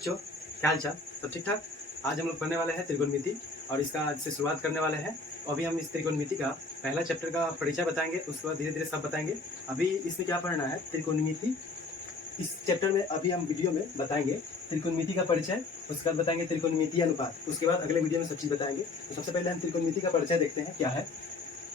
बच्चों, क्या हाल चाल? सब ठीक ठाक? आज हम लोग पढ़ने वाले हैं त्रिकोणमिति और इसका आज से शुरुआत करने वाले हैं। अभी हम इस त्रिकोणमिति का पहला चैप्टर का परिचय बताएंगे, उसके बाद धीरे धीरे सब बताएंगे। अभी इसमें क्या पढ़ना है, त्रिकोणमिति। इस चैप्टर में अभी हम वीडियो में बताएंगे त्रिकोणमिति का परिचय, उसके बाद बताएंगे त्रिकोणमिति अनुपात, उसके बाद अगले वीडियो में सब चीज़ बताएंगे। तो सबसे पहले हम त्रिकोणमिति का परिचय देखते हैं क्या है।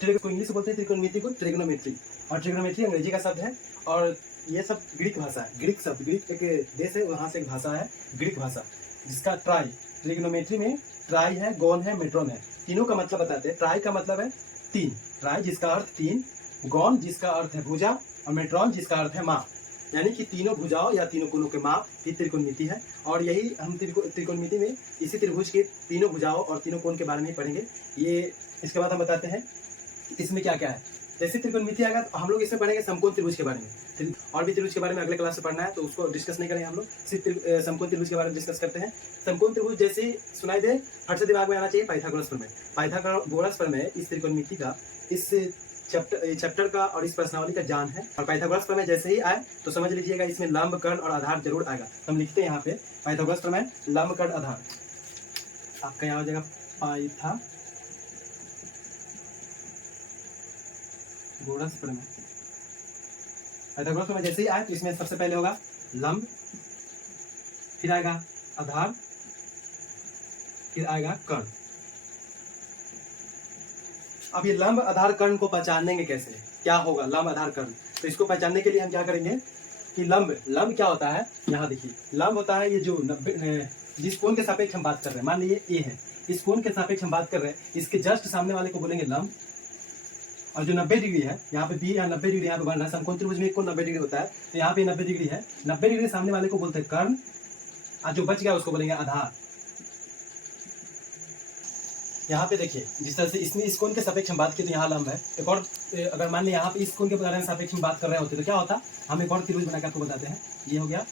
इंग्लिश बोलते हैं त्रिकोणमिति को ट्रिग्नोमेट्री, और ट्रिग्नोमेट्री अंग्रेजी का शब्द है और ये सब ग्रीक भाषा है। ग्रीक शब्द, ग्रीक एक देश है, वहाँ से एक भाषा है ग्रीक भाषा, जिसका ट्राई, ट्रिग्नोमेट्री में ट्राई है, गौन है, मेट्रोन है, तीनों का मतलब बताते हैं। ट्राई का मतलब है तीन, ट्राई जिसका अर्थ तीन, गौन जिसका अर्थ है भुजा, और मेट्रोन जिसका अर्थ है माप, यानी कि तीनों भुजाओं या तीनों कोणों के माप ही त्रिकोणमिति है। और यही हम त्रिकोणमिति में इसी त्रिभुज के तीनों भुजाओं और तीनों कोण के बारे में ही पढ़ेंगे। ये इसके बाद हम बताते हैं इसमें क्या क्या है। जैसे त्रिकोणमिति आएगा तो हम लोग इसमें पढ़ेंगे समकोण त्रिभुज के बारे में, और भी त्रिभुज के बारे में अगले क्लास में पढ़ना है, तो उसको डिस्कस नहीं करेंगे हम लोग, सिर्फ समकोण त्रिभुज के बारे में डिस्कस करते हैं। समकोण त्रिभुज जैसे ही सुनाई दे फट से दिमाग में आना चाहिए पाइथागोरस प्रमेय। पाइथागोरस प्रमेय इस त्रिकोणमिति का, इस चैप्टर का और इस प्रश्नावली का जान है। और पाइथागोरस प्रमेय जैसे ही आए तो समझ लीजिएगा इसमें लंब, कर्ण और आधार जरूर आएगा। तो हम लिखते हैं यहाँ पे पाइथागोरस प्रमेय, लंब, कर्ण, आधार। आपका यहाँ हो जाएगा पाइथागोरस प्रमेय। पाइथागोरस प्रमेय जैसे ही आए तो इसमें सबसे पहले होगा लंब, फिर आएगा आधार, फिर आएगा कर्ण। अब ये लंब, आधार, कर्ण को पहचानेंगे कैसे, क्या होगा लंब, आधार, कर्ण? तो इसको पहचानने के लिए हम क्या करेंगे कि लंब क्या होता है, यहाँ देखिए लंब होता है ये जो 90, जिस कोण के सापेक्ष हम बात कर रहे हैं, मान लीजिए ए है, इस कोण के सापेक्ष हम बात कर रहे हैं, इसके जस्ट सामने वाले को बोलेंगे लंब। और जो 90 डिग्री है, यहाँ पे बी या 90 डिग्री यहाँ पे बन रहा है, समकोण त्रिभुज में एक कोण 90 डिग्री होता है, तो यहाँ पे 90 डिग्री है, 90 डिग्री सामने वाले को बोलते हैं कर्ण, और जो बच गया उसको बोलेंगे आधार। यहाँ पे देखिए जिस तरह से इसमें इस कोण के सापेक्ष हम बात की तो यहाँ लंब है। एक और अगर मान लिया यहाँ पे इस कोण के बारे में सापेक्ष में बात कर रहे होते तो क्या होता, हम एक और त्रिभुज बनाकर आपको बताते हैं। ये हो गया,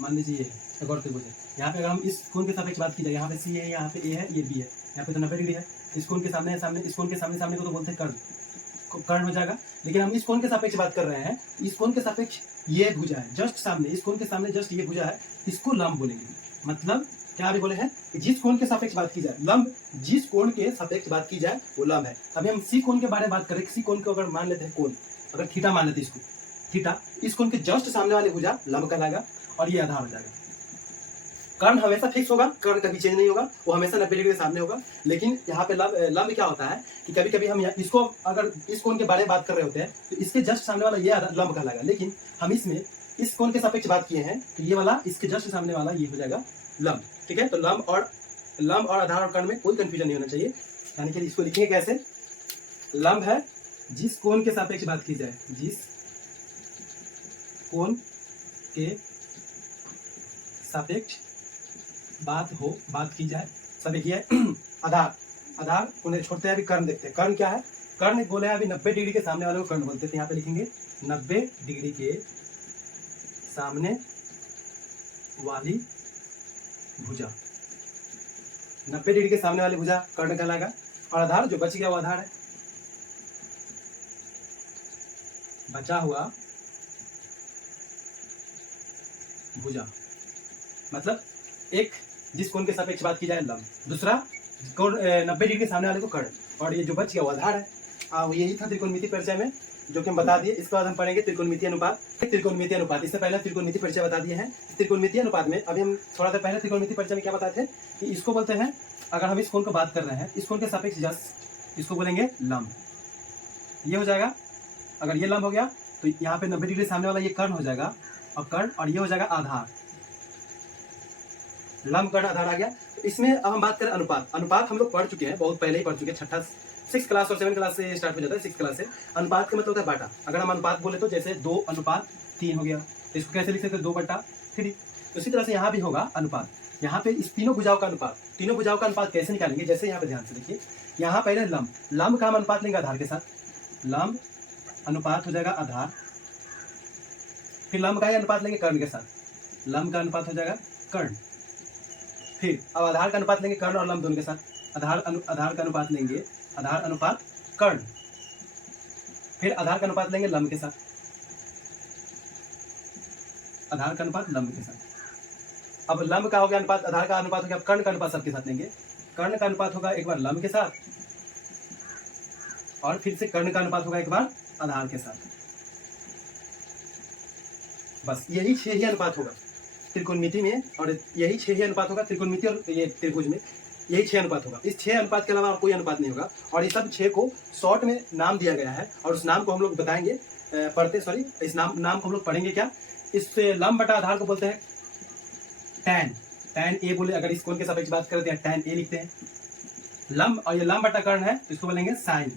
मान लीजिए ये एक और त्रिभुज है। यहाँ पे अगर हम इस कोण के सापेक्ष बात की जाए, यहाँ पे सी है, यहाँ पे ए है, ये बी है, यहाँ पे तो 90 डिग्री है। इस कोण के सामने इस कोण के सामने को तो बोलते हैं कर्ण हो जाएगा। लेकिन हम इस कोण के सापेक्ष बात कर रहे हैं, इस कोण के सापेक्ष ये भुजा है, जस्ट सामने, इस कोण के सामने जस्ट ये भुजा है, इसको लंब बोलेंगे। मतलब क्या भी बोले हैं, जिस कोण के सापेक्ष बात की जाए लंब, जिस कोण के सापेक्ष बात की जाए वो लंब है। अभी हम सी कोण के बारे में बात करें, सी कोण को अगर मान लेते हैं कोण, अगर थीटा मान लेते हैं इसको, थीटा, इस कोण के जस्ट सामने वाले भुजा लंब कहलाएगा और ये आधार हो जाएगा। कर्ण हमेशा फिक्स होगा, कर्ण कभी चेंज नहीं होगा, वो हमेशा 90 डिग्री के सामने होगा। लेकिन यहाँ पे लंब क्या होता है कि कभी कभी हम इसको अगर इस कोण के बारे में बात कर रहे होते हैं तो इसके जस्ट सामने वाला ये लंब कहलाएगा। लेकिन हम इसमें इस कोण के सापेक्ष बात किए हैं तो ये वाला इसके जस्ट सामने वाला ये हो जाएगा लंब। ठीक है, तो लंब और आधार और कर्ण में कोई कंफ्यूजन नहीं होना चाहिए। यानी कि इसको लिखेंगे कैसे, लंब है जिस कोण के सापेक्ष बात की जाए, जिस कोण के सापेक्ष बात की जाए, सब एक ही है। आधार को छोड़ते हैं, अभी कर्ण देखते हैं। कर्ण क्या है, कर्ण बोले हैं अभी 90 डिग्री के सामने वाले को कर्ण बोलते हैं। यहाँ पे लिखेंगे 90 डिग्री के सामने वाली भुजा, 90 डिग्री के सामने वाली भुजा कर्ण कहलाएगा। और आधार जो बच गया वो आधार है, बचा हुआ भुजा। मतलब एक जिस कोण के सापेक्ष बात की जाए लंब, दूसरा कोण 90 डिग्री के सामने वाले को कर्ण, और ये जो बच गया वो आधार है। यही था त्रिकोणमिति परिचय में जो कि हम बता दिए। इसके बाद हम पढ़ेंगे त्रिकोणमिति अनुपात। त्रिकोणमिति अनुपात, इससे पहले त्रिकोणमिति परिचय बता दिए हैं। त्रिकोणमिति अनुपात में अभी हम थोड़ा सा पहले त्रिकोणमिति परिचय में क्या बताए थे कि इसको बोलते हैं, अगर हम इस कोण को बात कर रहे हैं, इस कोण के सापेक्ष जस्ट इसको बोलेंगे लंब, ये हो जाएगा। अगर ये लंब हो गया तो यहाँ पे 90 डिग्री सामने वाला ये कर्ण हो जाएगा, और ये हो जाएगा आधार। लंब, कर्ण, आधार आ गया। तो इसमें अब हम बात करें अनुपात। अनुपात हम लोग पढ़ चुके हैं, बहुत पहले ही पढ़ चुके हैं, छठा 6 क्लास और 7 क्लास से स्टार्ट हो जाता है, 6 क्लास से। अनुपात का मतलब होता है बाटा। अगर हम अनुपात बोले तो जैसे 2:3 हो गया, तो इसको कैसे लिख सकते हैं, 2/3। तो इसी तरह से यहाँ भी होगा अनुपात। यहाँ पे इस तीनों भुजाओं का अनुपात, तीनों भुजाओं का अनुपात कैसे निकालेंगे, जैसे यहाँ पे ध्यान से देखिए, यहाँ पहले लंब का हम अनुपात लेंगे आधार के साथ, लंब अनुपात हो जाएगा आधार। फिर लंब का ही अनुपात लेंगे कर्ण के साथ, लंब का अनुपात हो जाएगा कर्ण। फिर अब आधार का अनुपात लेंगे कर्ण और लंब दोनों के साथ, आधार का अनुपात लेंगे, आधार अनुपात कर्ण। फिर आधार का अनुपात लेंगे लंब के साथ, आधार का अनुपात लंब के साथ। अब लंब का हो गया अनुपात, आधार का अनुपात हो गया, अब कर्ण का अनुपात सबके साथ लेंगे। कर्ण का अनुपात होगा एक बार लंब के साथ और फिर से कर्ण का अनुपात होगा एक बार आधार के साथ। बस यही 6 ही अनुपात होगा त्रिकोणमिति में, और यही 6 ही अनुपात होगा त्रिकोणमिति और ये त्रिभुज में, यही 6 अनुपात होगा। इस 6 अनुपात के अलावा और कोई अनुपात नहीं होगा। और ये सब 6 को शॉर्ट में नाम दिया गया है और उस नाम को हम लोग बताएंगे इस नाम को हम लोग पढ़ेंगे क्या। इस लंब बटा आधार को बोलते हैं टैन, टैन ए बोले, अगर इस कोण के सापेक्ष बात करते हैं टैन ए लिखते हैं। लंब, और ये लंब बटा कर्ण है, इसको बोलेंगे साइन,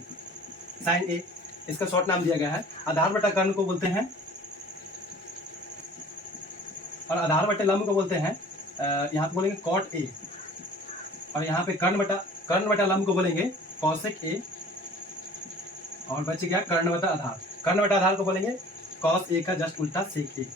साइन ए, इसका शॉर्ट नाम दिया गया है। आधार बटा कर्ण को बोलते हैं, और आधार बटे लंब को बोलते हैं यहाँ पे बोलेंगे कॉट ए, और यहाँ पे कर्ण बटा लंब को बोलेंगे कॉसेक ए, और बच गया कर्ण बटा आधार। कर्ण बटा आधार को बोलेंगे कॉस ए का जस्ट उल्टा सेक ए।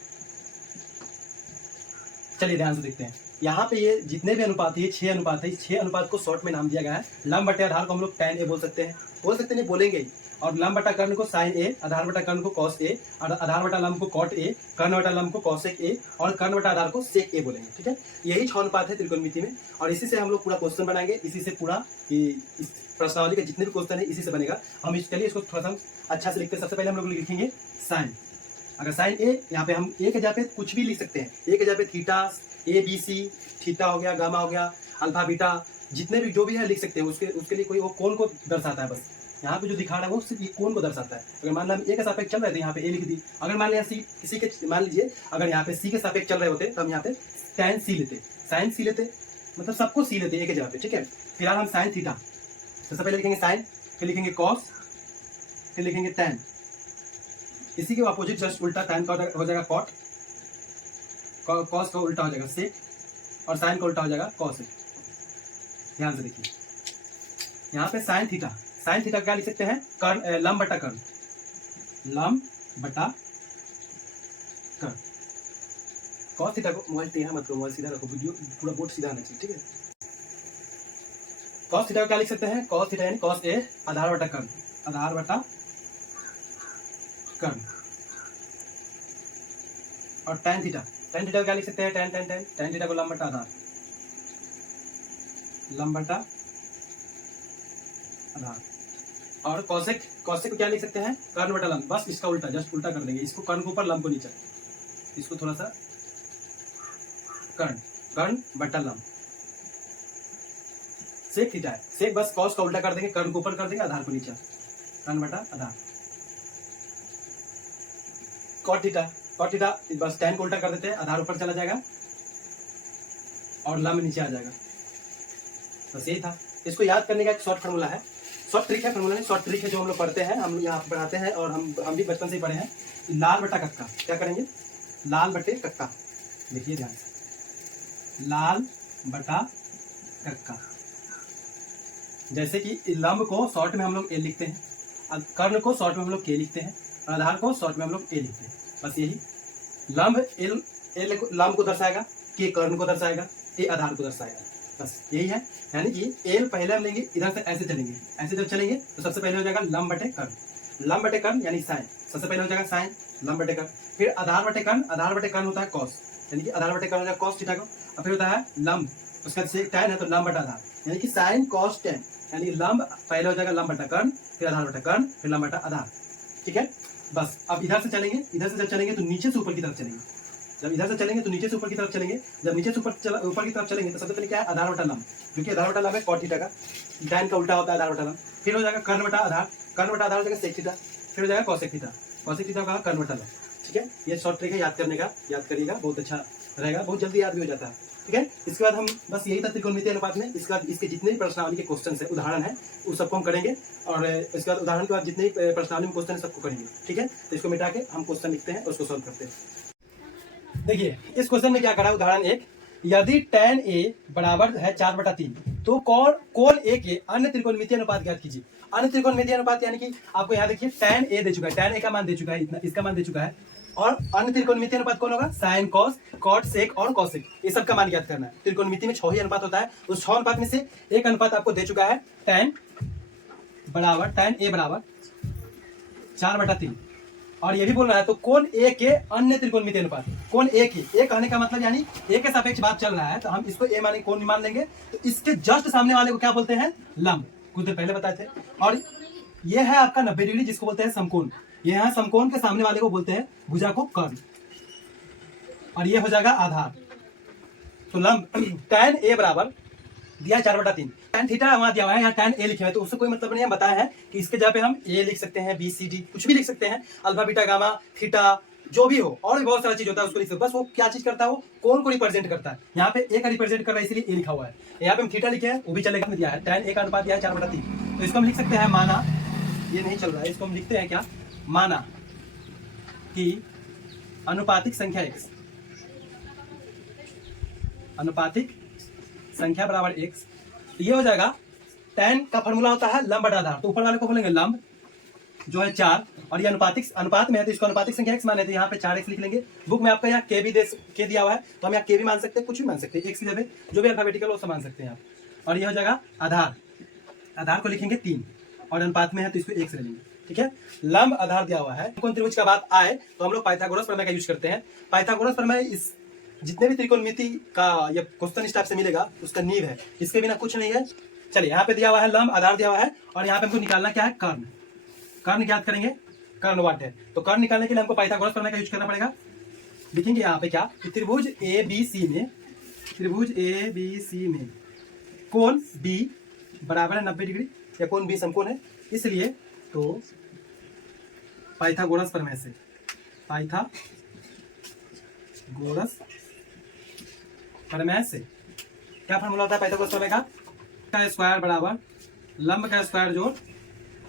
चलिए ध्यान से देखते हैं, यहाँ पे ये जितने भी अनुपात है, ये 6 अनुपात है, इस 6 अनुपात को शॉर्ट में नाम दिया गया है। लंब बटे आधार को हम लोग टैन ए बोल सकते हैं, नहीं बोलेंगे ही, और लंब बटा कर्ण को साइन ए, आधार बटा कर्ण को कॉस ए, और आधार बटा लंब को कॉट ए, कर्ण बटा लंब को कॉसेक ए, और कर्ण बटा आधार को सेक ए बोलेंगे। ठीक है, यही 6 अनुपात है त्रिकोणमिति में, और इसी से हम लोग पूरा क्वेश्चन बनाएंगे। इसी से पूरा इस प्रश्नावली के जितने भी क्वेश्चन है इसी से बनेगा। हम चलिए इसको थोड़ा सा अच्छा से लिखते हैं। सबसे पहले हम लोग लिखेंगे साइन। अगर साइन ए, यहाँ पे हम ए के जगह पे कुछ भी लिख सकते हैं। ए के जगह पे theta, A B C, theta हो गया, गामा हो गया, अल्फा बीटा, जितने भी जो भी है लिख सकते हैं। उसके लिए कोई वो कोण को दर्शाता है। बस यहाँ पे जो दिखा रहा है वो सिर्फ ये कोण को दर्शाता है। अगर मान लो हम ए के सापेक्ष चल रहे थे, यहाँ पे ए लिख दी। अगर मान लिया सी के, मान लीजिए अगर यहाँ पे सी के सापेक्ष चल रहे होते तो हम यहाँ पे टैन सी लेते, साइन सी लेते, मतलब सबको सी लेते ए के जगह पे। ठीक है, फिलहाल हम साइन थीटा, सबसे पहले लिखेंगे साइन, फिर लिखेंगे कॉस, फिर लिखेंगे टैन। इसी के अपोजिट जस्ट उल्टा टैन का हो जाएगा कॉट, कॉस का उल्टा हो जाएगा सेक, और साइन का उल्टा हो जाएगा कॉसेक। ध्यान से देखिए, यहाँ पे साइन थीटा, साइन थीटा क्या लिख सकते हैं, कर्ण, लंब बटा कर्ण, लंब बटा कर्ण। कॉस थीटा को, मोबाइल टेढ़ा मत करो, मोबाइल सीधा रखो, वीडियो पूरा बोर्ड सीधा आना चाहिए। ठीक है, कॉस थीटा को क्या लिख सकते हैं, कॉस थीटा यानी कॉस ए, आधार बटा कर्ण, आधार बटा कर्ण। और टैन थीटा, टैन थीटा को क्या लिख सकते हैं, tan tan tan tan theta को लंब बटा आधार, लंब बटा आधार। और कॉसेक, कॉसेक को क्या लिख सकते हैं, कर्ण बटा लंब, बस इसका उल्टा, जस्ट उल्टा कर देंगे। इसको कर्ण को ऊपर, लंब को नीचे, इसको थोड़ा सा कर्ण, कर्ण बटा लंब। सेक थीटा है, सेक बस कॉस का उल्टा कर देंगे, कर्ण को ऊपर कर देंगे, आधार को नीचे, कर्ण बटा आधार। कॉट थीटा, कॉट थीटा बस टैन को उल्टा कर देते हैं, आधार ऊपर चला जाएगा और लंब नीचे आ जाएगा। बस यही था। इसको याद करने का एक शॉर्ट फार्मूला है, शॉर्ट ट्रिक है, फार्मूला नहीं शॉर्ट ट्रिक है, जो हम लोग पढ़ते हैं, हम यहाँ पढ़ाते हैं, और हम भी बचपन से ही पढ़े हैं। लाल बटा कक्का, क्या करेंगे, लाल बटे कक्का। देखिए ध्यान से, लाल बटा कक्का। जैसे कि लंब को शॉर्ट में हम लोग ए लिखते हैं, कर्ण को शॉर्ट में हम लोग के लिखते हैं, और आधार को शॉर्ट में हम लोग ए लिखते हैं। बस यही, लंब एल लंब को दर्शाएगा, के कर्ण को दर्शाएगा, ए आधार को दर्शाएगा। बस यही है, यानी कि एल पहले हम लेंगे, इधर से ऐसे चलेंगे, ऐसे जब चलेंगे तो सबसे पहले हो जाएगा लंब बटे कर्ण, लंब बटे कर्ण यानी साइन, सबसे पहले हो जाएगा साइन लंब बटे कर्ण। फिर आधार बटे कर्ण, आधार बटे कर्ण होता है कॉस, यानी कि आधार बटे कर्ण हो जाएगा कॉस थीटा को। और फिर होता है लंब, उसका टैन है तो लंब बटा आधार, यानी कि साइन कॉस टैन, यानी लंब पहले हो जाएगा लंब बटा कर्ण, फिर आधार बटा कर्ण, फिर लंब बटा आधार। ठीक है, बस अब इधर से चलेंगे, इधर से जब चलेंगे तो नीचे से ऊपर की तरफ चलेंगे, जब इधर से चलेंगे तो नीचे से ऊपर की तरफ चलेंगे, जब नीचे से ऊपर की तरफ चलेंगे तो सबसे पहले क्या है, आधार बटा लंब, क्योंकि आधार बटा लंब है कॉट थीटा का, टैन का उल्टा होता है आधार बटा लंब। फिर हो जाएगा कर्ण बटा आधार, कर्ण बटा आधार हो जाएगा सेक थीटा, फिर हो जाएगा कॉसेक थीटा, कॉसेक थीटा का कर्ण बटा लंब। ठीक है, ये शॉर्ट ट्रिक है याद करने का, याद करिएगा, बहुत अच्छा रहेगा, बहुत जल्दी याद भी हो जाता है। ठीक है, इसके बाद हम बस यही था त्रिकोणमितीय अनुपात में। इसके बाद इसके जितने भी प्रश्नावली के क्वेश्चन है, उदाहरण है, उस सबको हम करेंगे, और इसके बाद उदाहरण के बाद जितने भी प्रश्नावली में क्वेश्चन है सबको करेंगे। ठीक है, तो इसको मिटा के हम क्वेश्चन लिखते हैं और उसको सॉल्व करते हैं। देखिए इस क्वेश्चन में क्या करा, उदाहरण 1, यदि tan a बराबर है 4/3 तो कोण a के अन्य त्रिकोणमितीय अनुपात ज्ञात कीजिए। अन्य त्रिकोणमितीय अनुपात यानी कि आपको यहाँ देखिए tan a दे चुका है, tan a का मान दे चुका है, इतना इसका मान दे चुका है, और अन्य त्रिकोणमितीय अनुपात कौन होगा, साइन कॉस कॉट सेक और कॉसेक, ये सब का मान ज्ञात करना है। त्रिकोणमिति में 6 ही अनुपात होता है, उस 6 अनुपात में से एक अनुपात आपको दे चुका है, tan a बराबर 4/3, और ये भी बोल रहा है तो कोण ए के अन्य त्रिकोणमितीय अनुपात, कोण ए के, ए कहने का मतलब यानी ए के सापेक्ष बात चल रहा है तो हम इसको ए माने कोण मान लेंगे, तो इसके जस्ट सामने वाले को क्या बोलते हैं, लंब, कुछ देर पहले बताए थे। और ये है आपका 90 डिग्री जिसको बोलते हैं समकोण, ये है समकोण के सामने वाले को बोलते हैं भुजा को कर्ण, और ये हो जाएगा आधार। तो लंब tan ए बराबर दिया 4/3, tan थीटा वहां दिया हुआ है, यहाँ tan ए लिखे हुए, तो उससे कोई मतलब नहीं है, बताया है कि इसके जगह पे हम ए लिख सकते हैं, बी सी डी कुछ भी लिख सकते हैं, अल्फा बीटा गामा थीटा जो भी हो, और भी बहुत सारा चीज होता है उसको लिख सकते हैं। बस वो क्या चीज करता है, वो कोण को रिप्रेजेंट करता है। यहाँ पे ए का रिप्रेजेंट कर रहा है इसलिए ए लिखा हुआ है, यहाँ पे हम थीटा लिखे हैं वो भी चलेगा, दिया है tan ए का अनुपात दिया है 4/3, तो इसको हम लिख सकते हैं माना, ये नहीं चल रहा है, इसको हम लिखते हैं क्या, माना कि अनुपातिक संख्या x, अनुपातिक संख्या बराबर x, ये हो जाएगा। tan का फॉर्मूला होता है लंब बटा आधार, तो ऊपर वाले को बोलेंगे लंब जो है 4, और ये अनुपातिक अनुपात में है तो इसको अनुपातिक संख्या x माने, तो यहाँ पे 4x लिख लेंगे। बुक में आपका यहाँ k भी के दिया हुआ है तो हम यहाँ k भी मान सकते हैं, कुछ भी मान सकते हैं, x की जगह जो भी अल्फाबेटिकल वो सब मान सकते हैं आप। और ये हो जाएगा आधार, आधार को लिखेंगे 3, और अनुपात में है तो इसको 1 से लेंगे, ठीक है। लंब आधार दिया हुआ है, कौन त्रिभुज का बात आए तो हम लोग पाइथागोरस प्रमेय का यूज करते हैं। पाइथागोरस प्रमेय इस जितने भी त्रिकोणमिति का ये क्वेश्चन इस टाइप से मिलेगा उसका नींव है, इसके बिना कुछ नहीं है। चलिए यहाँ पे दिया हुआ है लंब, आधार दिया हुआ है, और यहाँ पे हमको निकालना क्या है, कर्ण, कर्ण ज्ञात करेंगे, कर्ण वाट है, तो कर्ण निकालने के लिए हमको पाइथागोरस प्रमेय का यूज करना पड़ेगा। लिखेंगे यहाँ पे क्या, त्रिभुज ए बी सी में, त्रिभुज ए बी सी में कोण बी बराबर है 90 डिग्री, या कोण बी समकोण है, इसलिए तो पाइथागोरस प्रमेय से, पाइथागोरस प्रमेय से क्या फॉर्मूला होता है पाइथागोरस प्रमेय का स्क्वायर बराबर लंब का स्क्वायर जोड़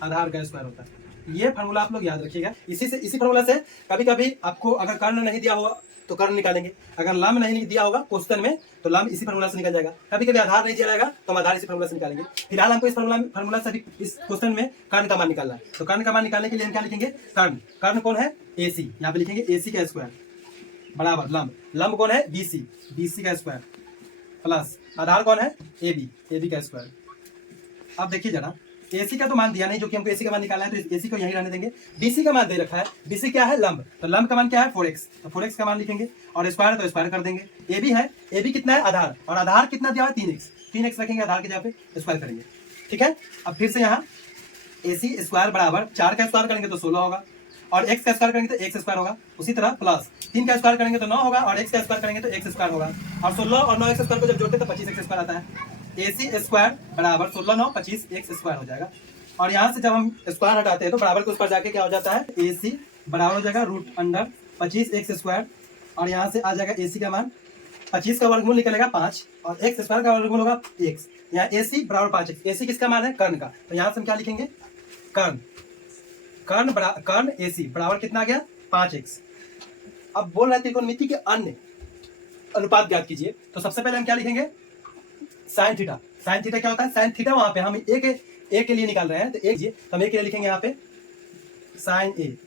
आधार का स्क्वायर होता है। ये फॉर्मूला आप लोग याद रखिएगा। इसी फॉर्मूला से कभी कभी आपको अगर कर्ण नहीं दिया हुआ तो कर्ण निकालेंगे, अगर लंब नहीं दिया होगा क्वेश्चन में तो लंब इसी फॉर्मूला से निकल जाएगा, कभी कभी आधार नहीं दिया जाएगा तो हम आधार इसी फॉर्मूला से निकालेंगे। फिलहाल हमको इस फॉर्मूला से इस क्वेश्चन में कर्ण का मान निकालना है, तो कर्ण का मान निकालने के लिए हम क्या लिखेंगे, कर्ण, कर्ण कौन है AC, यहाँ पे लिखेंगे AC का स्क्वायर बराबर लंब, लंब कौन है BC, BC का स्क्वायर प्लस आधार कौन है AB, AB का स्क्वायर। अब देखिए जरा, AC का तो मान दिया नहीं, जो कि हमको AC का मान निकालना है तो AC को यहीं रहने देंगे। BC का मान दे रखा है, BC क्या है लंब, तो लंब का मान क्या है 4x, तो 4x का मान लिखेंगे, और स्क्वायर है तो स्क्वायर कर देंगे। AB है, AB कितना है आधार, और आधार कितना दिया हुआ है 3x, 3x रखेंगे आधार के जगह पे, स्क्वायर करेंगे, ठीक है। अब फिर से यहाँ AC स्क्वायर बराबर 4 का स्क्वायर करेंगे तो 16 होगा, और x का स्क्वायर करेंगे तो x स्क्वायर होगा, उसी तरह प्लस 3 का स्क्वायर करेंगे तो 9 होगा, और x का स्क्वायर करेंगे तो x स्क्वायर होगा, और 16 और 9x स्क्वायर को जब जोड़ते हैं तो 25x स्क्वायर आता है। AC स्क्वायर बराबर 16 9 25 x स्क्वायर हो जाएगा, और यहाँ से जब हम स्क्वायर हटाते हैं तो बराबर के उस पर जाके क्या हो जाता है, AC बराबर हो जाएगा √25 x स्क्वायर, और यहाँ से आ जाएगा AC का मान 25 का वर्गमूल निकलेगा 5, और x स्क्वायर का वर्गमूल होगा x, यहाँ AC बराबर 5x, AC किसका मान है कर्ण का, तो यहाँ से हम क्या लिखेंगे कर्ण, कर्ण AC बराबर कितना आ गया 5x। अब बोल रहे त्रिकोणमिति के अन्य अनुपात ज्ञात कीजिए, तो सबसे पहले हम क्या लिखेंगे साइन थीटा। साइन थीटा क्या होता है, साइन थीटा वहां पे हम ए के लिए निकाल रहे हैं, तो एक हम ए के लिए लिखेंगे यहाँ पे साइन ए,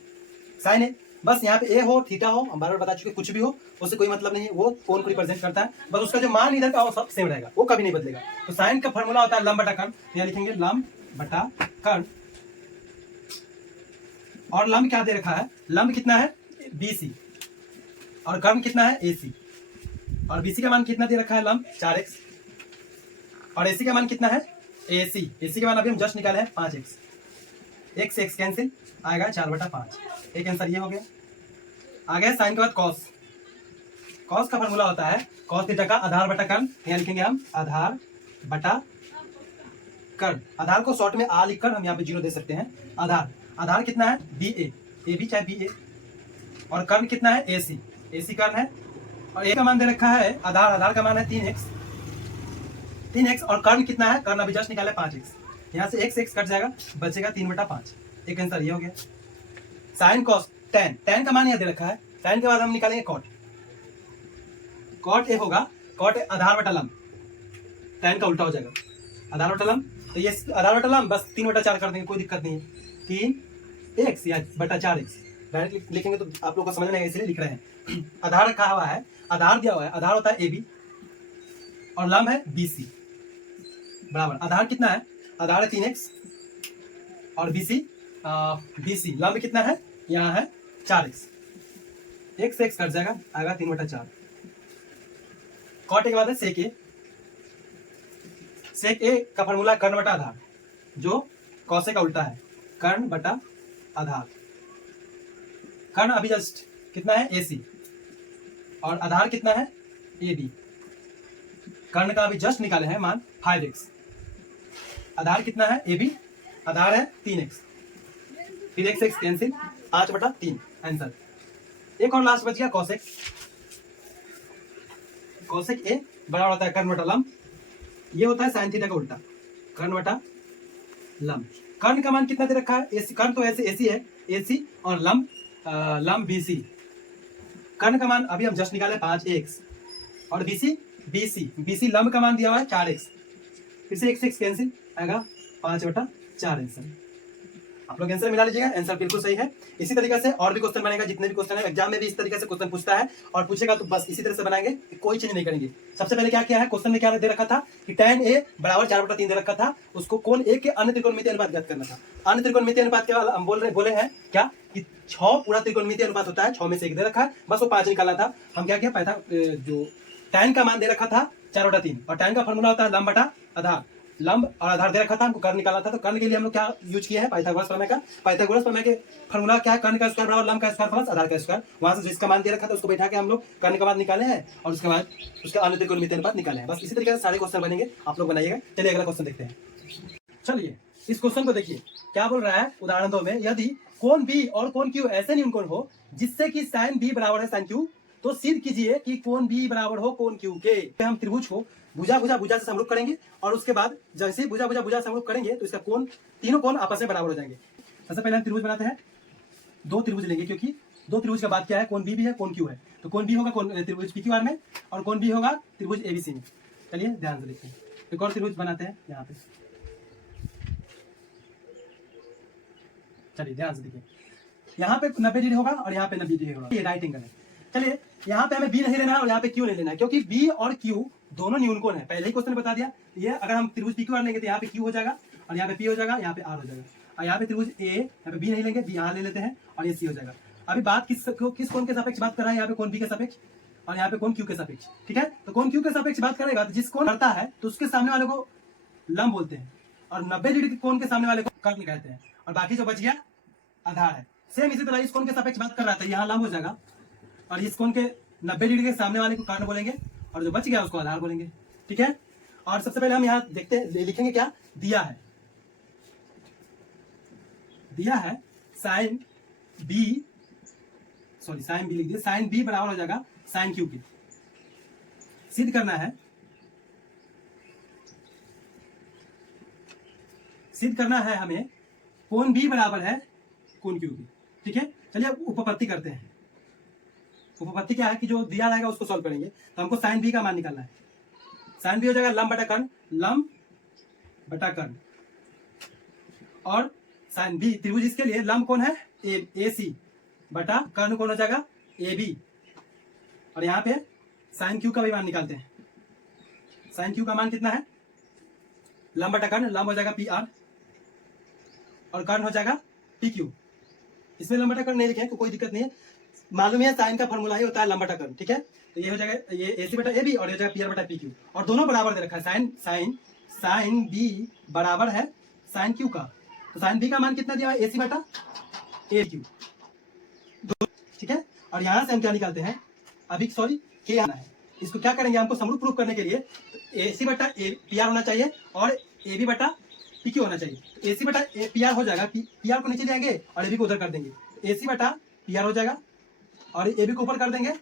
साइन ए, बस यहाँ पे ए हो थीटा हो, हम बार बार बता चुके कुछ भी हो उससे कोई मतलब नहीं है, वो कोण को रिप्रेजेंट करता है, बस उसका जो मान इधर का वो सब सेम रहेगा, वो कभी नहीं बदलेगा। तो साइन का फॉर्मूला होता है लंब बटा कर्ण, तो यहाँ लिखेंगे लंब बटा कर्ण, और लंब क्या दे रखा है, लंब कितना है BC, और कर्ण कितना है AC, और BC का मान कितना दे रखा है लंब 4x, और AC का मान कितना है AC का मान अभी हम जस्ट निकाले हैं 5x, x से x कैंसिल आएगा 4/5, एक आंसर ये हो गया। आगे साइन के बाद कॉस, कॉस का फॉर्मूला होता है कॉस थीटा का आधार बटा कर्ण, यहाँ लिखेंगे हम आधार बटा कर्ण, आधार को शॉर्ट में आ लिखकर हम यहाँ पे 0 दे सकते हैं। आधार, आधार कितना है BA, AB चाहे BA, और कर्ण कितना है AC कर्ण है, और A का मान दे रखा है आधार, आधार का मान है 3x, और कर्ण कितना है, कर्ण अभी जस्ट निकाला 5x, यहाँ से x कट जाएगा बचेगा 3/5, एक आंसर ये हो गया। साइन कॉस tan, tan का मान यहाँ दे रखा है, tan के बाद हम निकालेंगे कॉट, कॉट ए होगा, कॉट आधार बटा लंब, tan का उल्टा हो जाएगा आधार बटा लंब, तो ये आधार बटा लंब बस 3/4 कर देंगे, कोई दिक्कत नहीं है, 3x या बटा 4x डायरेक्ट लिखेंगे तो आप लोग को समझ में आएगा इसलिए लिख रहे हैं। आधार रखा हुआ है, आधार दिया हुआ है, आधार होता है AB, और लंब है BC बराबर, आधार कितना है, आधार है 3x, और BC लंब कितना है यहाँ है 4x, x से x कट जाएगा, आएगा 3/4। कॉट ए के बाद है सेक ए। सेक ए का फॉर्मूला कर्ण बटा आधार, जो कॉसे का उल्टा है, कर्ण बटा आधार। कर्ण अभी जस्ट कितना है AC, और आधार कितना है AB। कर्ण का अभी जस्ट निकाले हैं मान 5x, आधार कितना है AB, आधार है 3x, फिर x x कैंसिल, 5/3 आंसर। एक और लास्ट बच गया कॉसेक। कॉसेक ए बराबर होता है कर्ण बटा लंब, ये होता है साइन थीटा का उल्टा, कर्ण बटा लंब। कर्ण का मान कितना दे रखा है, AC, कर्ण तो ऐसे AC है AC, और लंब BC। कर्ण का मान अभी हम जस्ट निकाले 5x, और BC लंब का मान दिया हुआ है 4x, फिर से x कैंसिल, आएगा 5/4 आंसर। आप लोग आंसर मिला लीजिएगा, आंसर बिल्कुल सही है। इसी तरीके से और भी क्वेश्चन बनेगा, जितने भी क्वेश्चन है एग्जाम में भी इस तरीके से क्वेश्चन पूछता है, और पूछेगा तो बस इसी तरह से बनाएंगे, कोई चीज नहीं करेंगे। सबसे पहले क्या किया है, क्वेश्चन में क्या दे रखा था कि tan a बराबर 4/3 दे रखा था, उसको कोण a के अन्य त्रिकोणमितीय अनुपात ज्ञात करना था। अन्य त्रिकोणमितीय अनुपात के हम बोले हैं क्या कि 6 पूरा त्रिकोणमितीय अनुपात होता है, 6 में से 1 दे रखा है, बस वो 5 निकालना था। हम क्या किया, पैथा जो tan का मान दे रखा था 4/3, और tan का फॉर्मूला होता है लंब बटा आधार। लंब और आधार दे रखा था, हमको कर्ण निकालना था, तो कर्ण के लिए हम लोग क्या यूज किया है, पाइथागोरस प्रमेय का। पाइथागोरस प्रमेय के फॉर्मूला क्या है, कर्ण का स्क्वायर बराबर लंब का स्क्वायर प्लस आधार का स्क्वायर। वहां से जिसका मान दे रखा था उसको बैठा के हम लोग कर्ण का मान निकाले हैं, और उसके बाद उसका अन्य त्रिकोणमितीय अनुपात निकाले हैं। बस इसी तरीके से सारे क्वेश्चन बनेंगे, आप लोग बनाइएगा। चलिए अगला क्वेश्चन देखते हैं। चलिए इस क्वेश्चन को देखिए, क्या बोल रहा है, उदाहरण 2 में यदि कोण बी और कोण क्यू ऐसे न्यून कोण हो जिससे कि साइन बी बराबर है साइन क्यू, तो सिद्ध कीजिए कि कोण बी बराबर हो कोण क्यू के। हम त्रिभुज को भुजा से समरूप करेंगे, और उसके बाद जैसे ही भुजा समरूप करेंगे तो इसका कोण, तीनों कोण आपस में बराबर हो जाएंगे। सबसे पहले हम त्रिभुज बनाते हैं, 2 त्रिभुज लेंगे, क्योंकि 2 त्रिभुज का बात क्या है, कोण बी भी है कोण क्यू है, तो कोण बी होगा त्रिभुज PQR में, और कोण बी होगा त्रिभुज ABC में। चलिए ध्यान से देखते हैं, एक और त्रिभुज बनाते हैं यहाँ पे। चलिए ध्यान से देखिए, यहाँ पे 90 डिग्री होगा और यहाँ पे 90 डिग्री होगा, ये राइट एंगल है। चलिए यहाँ पे हमें बी नहीं लेना है और यहाँ पे क्यू नहीं लेना है, क्योंकि बी और क्यू दोनों न्यून कोण है, पहले ही क्वेश्चन में बता दिया। ये अगर हम त्रिभुज PQR लेंगे तो यहाँ पे क्यू हो जाएगा, और यहाँ पे पी हो जाएगा, यहाँ पे आर हो जाएगा, और यहाँ पे त्रिभुज ए, यहाँ पे बी नहीं लेंगे, बी यहाँ ले लेते हैं, और ये सी हो जाएगा। अभी बात किस कोण के सापेक्ष बात कर रहा है, यहाँ पे कोण बी के सापेक्ष, और यहाँ पे कोण क्यू के सापेक्ष, ठीक है। तो कोण क्यू के सापेक्ष बात करेगा तो जिस कोण करता है तो उसके सामने वाले को लंब बोलते हैं, और 90 डिग्री के कोण के सामने वाले को कर्ण कहते हैं, और बाकी जो बच गया आधार है। सेम इसी तरह इस कोण के सापेक्ष बात कर रहा था, यहाँ लंब हो जाएगा, और इस कोण के 90 डिग्री के सामने वाले को कर्ण बोलेंगे, और जो बच गया उसको आधार बोलेंगे, ठीक है। और सबसे पहले हम यहाँ देखते हैं, लिखेंगे क्या दिया है साइन बी लिख दिया, साइन बी बराबर हो जाएगा साइन क्यू के। सिद्ध करना है हमें कोण बी बराबर है कोण क्यू की, ठीक है। चलिए उपपत्ति करते हैं। उपपत्ति क्या है कि जो दिया रहेगा उसको सॉल्व करेंगे, तो हमको साइन बी का मान निकालना है। साइन बी हो जाएगा लंब बटा कर्ण, और साइन बी त्रिभुज इसके लिए लंब कौन है AC बटा कर्ण कौन हो जाएगा AB, और यहाँ पे साइन क्यू का भी मान निकालते हैं। साइन क्यू का मान कितना है, लंब बटा कर्ण, लंब हो जाएगा PR, और कर्ण हो जाएगा PQ। इसमें लंब बटा कर्ण नहीं लिखे तो कोई दिक्कत नहीं है, मालूम है साइन का फॉर्मूला ही होता है लंब बटा कर्ण, ठीक है। तो ये हो जाएगा ये AC बटा AB, और ये हो जाएगा PR बटा PQ, और दोनों बराबर दे रखा है। साइन B बराबर है साइन Q का, तो साइन B का मान कितना दिया है AC बटा AQ, ठीक है। और यहाँ से हम क्या निकालते हैं, अभी K आना है, इसको क्या करेंगे, हमको समरूप प्रूफ करने के लिए AC बटा PR होना चाहिए और AB बटा PQ होना चाहिए। तो AC बटा PR हो जाएगा, PR को नीचे ले आएंगे और AB को उधर कर देंगे, AC बटा PR हो जाएगा, और AB को ऊपर कर देंगे,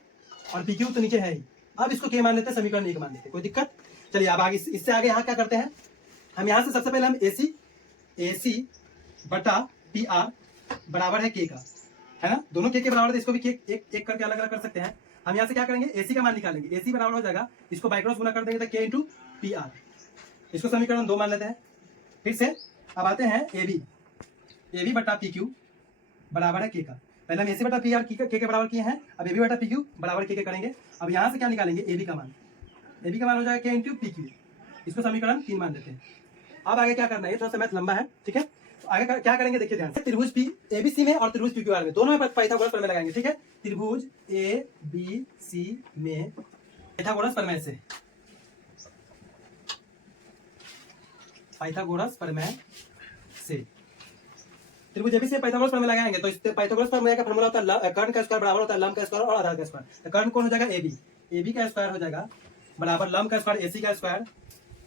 और PQ तो नीचे है ही। अब इसको K मान लेते हैं, समीकरण 1 मान लेते हैं, कोई दिक्कत। चलिए अब आगे, इससे आगे यहाँ क्या करते हैं, हम यहाँ से सबसे पहले हम AC बटा PR बराबर है K का, है ना, दोनों K के बराबर है, इसको भी एक करके अलग अलग कर सकते हैं। हम यहाँ से क्या करेंगे, AC का मान निकालेंगे, AC बराबर हो जाएगा, इसको बाई क्रॉस गुना कर देंगे तो K इंटू PR, इसको समीकरण 2 मान लेते हैं। फिर से अब आते हैं AB बटा PQ बराबर है K का। पहले हम AC बटा PR K के बराबर किए हैं, अब AB बटा PQ बराबर K के करेंगे। अब यहाँ से क्या निकालेंगे, AB का मान हो जाएगा K इंटू PQ, इसको समीकरण 3 मान देते हैं। अब आगे क्या करना है, ये थोड़ा सा मैथ लंबा है, ठीक है। आगे क्या करेंगे देखिए ध्यान से। त्रिभुज पी ए बी सी में और त्रिभुज पी क्यू आर में, दोनों में पाइथागोरस प्रमेय लगाएंगे, ठीक है। त्रिभुज ए बी सी में पाइथागोरस प्रमेय से, पाइथागोरस प्रमेय से त्रिभुज एबी से पाइथागोरस प्रमेय लगाएंगे तो इस पाइथागोरस प्रमेय का फॉर्मूला होता है कर्ण का स्क्वायर बराबर होता है लंब का स्क्वायर और आधार का स्क्वायर। तो कर्ण कौन हो जाएगा, एबी, एबी का स्क्वायर हो जाएगा बराबर लंब का स्क्वायर एसी का स्क्वायर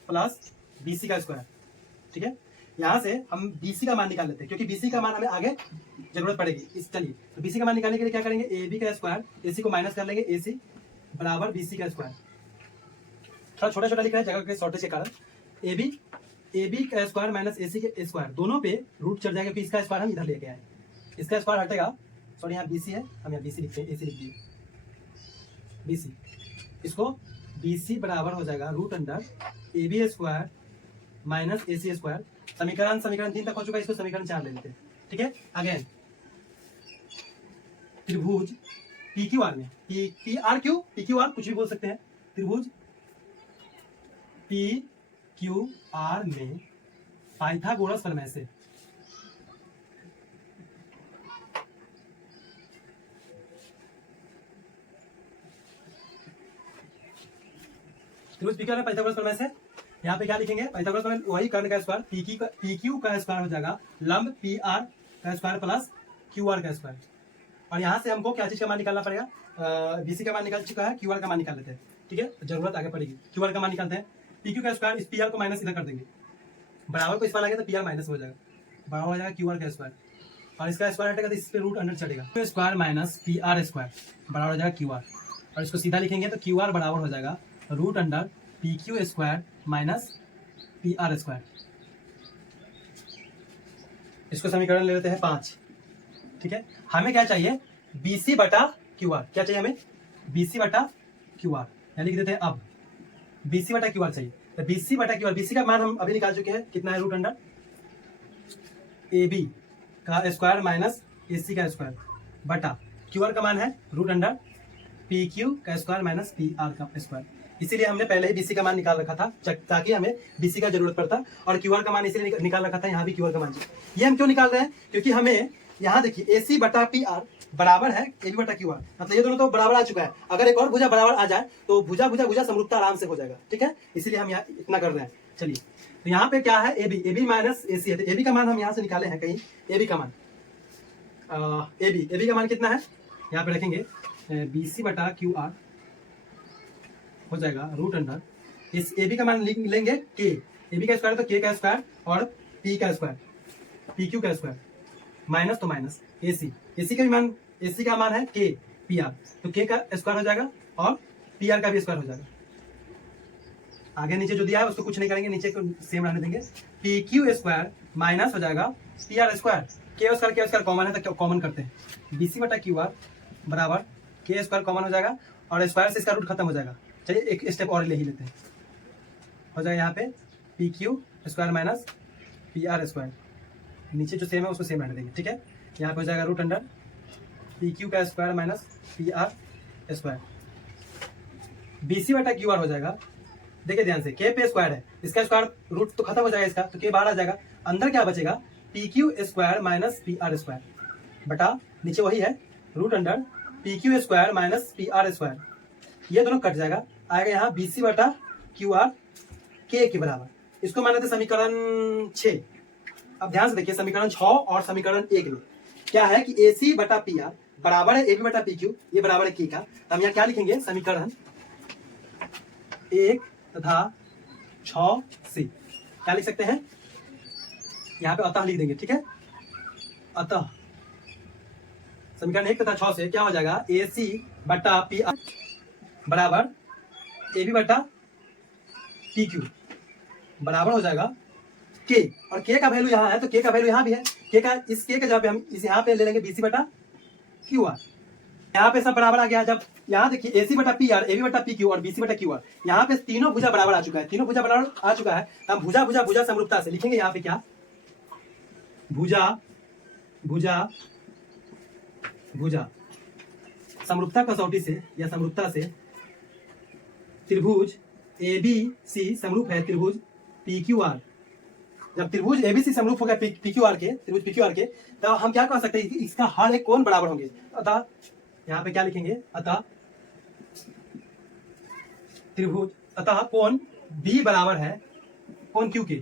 प्लस बीसी का स्क्वायर, ठीक है। यहाँ से हम बीसी का मान निकाल लेते हैं क्योंकि बीसी का मान हमें आगे जरूरत पड़ेगी। इस चलिए तो बीसी का मान निकालने के लिए क्या करेंगे, एबी का स्क्वायर एसी को माइनस कर लेंगे, एसी बराबर बीसी का स्क्वायर। थोड़ा छोटा छोटा लिख रहे हैं जगह के शॉर्टेज के कारण। एबी, एबी का स्क्वायर माइनस एसी के स्क्वायर, दोनों पे रूट चढ़ जाएगा क्योंकि इसका स्क्वायर हम इधर लेके आए, इसका स्क्वायर हटेगा। सॉरी यहाँ बीसी है, हम यहाँ बीसी लिखते हैं, एसी लिख दिए बीसी। इसको बीसी बराबर हो जाएगा root under AB square minus AC square. समीकरण 3 तक हो चुका है, इसको समीकरण 4 ले लेते हैं, ठीक है। अगेन त्रिभुज पी क्यू आर में, P R Q, P Q R कुछ भी बोल सकते हैं, त्रिभुज पी क्यू आर में पाइथागोरस प्रमेय से त्रिभुज पी क्यू आर में पाइथागोरस प्रमेय से यहाँ पे क्या लिखेंगे, पाइथागोरस प्रमेय वही कर्ण का स्क्वायर पी क्यू का स्क्वायर हो जाएगा लंब पी आर का स्क्वायर प्लस क्यू आर का स्क्वायर। और यहाँ से हमको क्या चीज का मान निकालना पड़ेगा, बीसी का मान निकाल चुका है, क्यू आर का मान निकाल लेते हैं, ठीक है। जरूरत आगे पड़ेगी, क्यू आर का मान निकालते हैं। पी क्यू का स्क्वायर, इस पी आर को माइनस इधर कर देंगे, बराबर को इस पर आ गया तो पी आर माइनस हो जाएगा, बराबर हो जाएगा क्यू आर का स्क्वायर और इसका स्क्वायर हटेगा तो इस पे रूट अंडर चढ़ेगा, square minus P R square बराबर हो जाएगा क्यू आर। और इसको सीधा लिखेंगे तो क्यू आर बराबर हो जाएगा root under P Q square minus P R square. इसको समीकरण ले लेते हैं 5, ठीक है। हमें क्या चाहिए, बीसी बटा क्यू आर, क्या चाहिए हमें, बीसी बटा क्यू आर, यानी लिख देते हैं अब बीसी बटा क्यू आर चाहिए। तो बीसी बटा क्यू आर, बीसी का मान हम अभी निकाल चुके हैं, कितना है, रूट अंडर ए बी का स्क्वायर माइनस ए सी का स्क्वायर बटा क्यू आर का मान है रूट अंडर पी क्यू का स्क्वायर माइनस पी आर का स्क्वायर। इसीलिए हमने पहले ही बीसी का मान निकाल रखा था ताकि हमें बीसी का जरूरत पड़ता, और क्यू आर का मान इसलिए निकाल रखा था, यहाँ भी क्यू आर का मान। ये हम क्यों निकाल रहे हैं, क्योंकि हमें यहाँ देखिए ए सी बटा पी आर बराबर है ए बी बटा क्यू आर, मतलब ये दोनों तो बराबर आ चुका है। अगर एक और भुजा बराबर आ जाए तो भुजा भुजा भुजा समरूपता आराम से हो जाएगा, ठीक है। इसीलिए हम यहाँ इतना कर रहे हैं। चलिए तो यहाँ पे क्या है, ए बी माइनस ए सी है, तो ए बी का मान हम यहाँ से निकाले हैं कहीं, ए बी का मान ए बी का मान कितना है, यहाँ पे रखेंगे बी सी बटा क्यू आर हो जाएगा रूट अंडर, इस ए बी का मान लेंगे के, ए बी का स्क्वायर तो के का स्क्वायर और पी का स्क्वायर पी क्यू का स्क्वायर माइनस तो माइनस ए सी का भी मान, ए सी का मान है के पी आर, तो के का स्क्वायर हो जाएगा और पी आर का भी स्क्वायर हो जाएगा। आगे नीचे जो दिया है उसको कुछ नहीं करेंगे, नीचे को सेम रहने देंगे, पी क्यू स्क्वायर माइनस हो जाएगा पी आर स्क्वायर, के स्क्वायर कॉमन है तो कॉमन करते हैं, बीसी बटा क्यू आर बराबर के स्क्वायर कॉमन हो जाएगा और स्क्वायर से इसका रूट खत्म हो जाएगा। चलिए एक स्टेप और ले ही लेते हैं, हो जाएगा यहाँ पे P Q square minus P R square, नीचे जो सेम है उसको सेम रहने देंगे, ठीक है। यहाँ पे हो जाएगा रूट अंडर पी क्यू का square minus P R square, BC बटा क्यू आर हो जाएगा, देखिए ध्यान से के पे स्क्वायर है, इसका स्क्वायर रूट तो खत्म हो जाएगा इसका, तो के बाहर आ जाएगा, अंदर क्या बचेगा, P Q square minus P R square बटा नीचे वही है root under P Q square minus P R square, ये दोनों कट जाएगा, आएगा यहाँ बीसी बटा क्यू आर के बराबर। इसको मान लेते समीकरण 6। अब ध्यान से देखिए समीकरण 6 और समीकरण 1 में क्या है कि ए सी बटा पी आर बराबर है ए बी बटा पी क्यू, ये बराबर है के का। हम यहाँ क्या लिखेंगे, समीकरण 1 तथा 6 से क्या लिख सकते हैं, यहाँ पे अतः लिख देंगे, ठीक है। अतः समीकरण 1 तथा 6 से क्या हो जाएगा, ए सी बटा पी आर बराबर ए बी बटा पी क्यू बराबर हो जाएगा के, और के का वैल्यू यहाँ है तो के का वैल्यू यहाँ भी है, के का इस के जगह पे हम इस यहाँ पे ले लेंगे बीसी बटा क्यू आर, यहाँ पे सब बराबर आ गया। जब यहाँ देखिए ए सी बटा पी आर, ए बी बटा पी क्यू और बीसी बटा क्यू आर, यहाँ पे तीनों भुजा बराबर आ चुका है, तीनों भुजा बराबर आ चुका है, हम भुजा भुजा भुजा समरूपता से लिखेंगे, यहाँ पे क्या, भुजा भुजा भुजा समरूपता कसौटी से या समरूपता से त्रिभुज ए बी सी समरूप है त्रिभुज पी क्यू आर, जब त्रिभुज एबीसी समरूप हो गया पीक्यूआर के, त्रिभुज पीक्यूआर के, तब हम क्या कह सकते हैं, इसका हर एक कोण बराबर होंगे। अतः यहाँ पे क्या लिखेंगे, अतः त्रिभुज, अतः कोण बी बराबर है कोण क्यू के,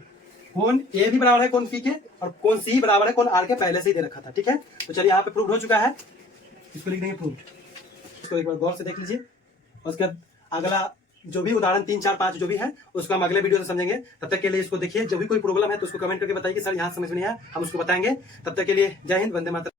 कोण ए भी बराबर है कोण पी के, और कोण सी बराबर है कोण आर के, पहले से ही दे रखा था। ठीक है, तो चलिए यहाँ पे प्रूव हो चुका है, इसको लिख देंगे प्रूव। इसको एक बार गौर से देख लीजिए, और उसके बाद अगला जो भी उदाहरण 3, 4, 5 जो भी है उसको हम अगले वीडियो से समझेंगे। तब तक के लिए इसको देखिए, जो भी कोई प्रॉब्लम है तो उसको कमेंट करके बताइए कि सर यहाँ समझ में नहीं आया, हम उसको बताएंगे। तब तक के लिए जय हिंद, वंदे मातरम।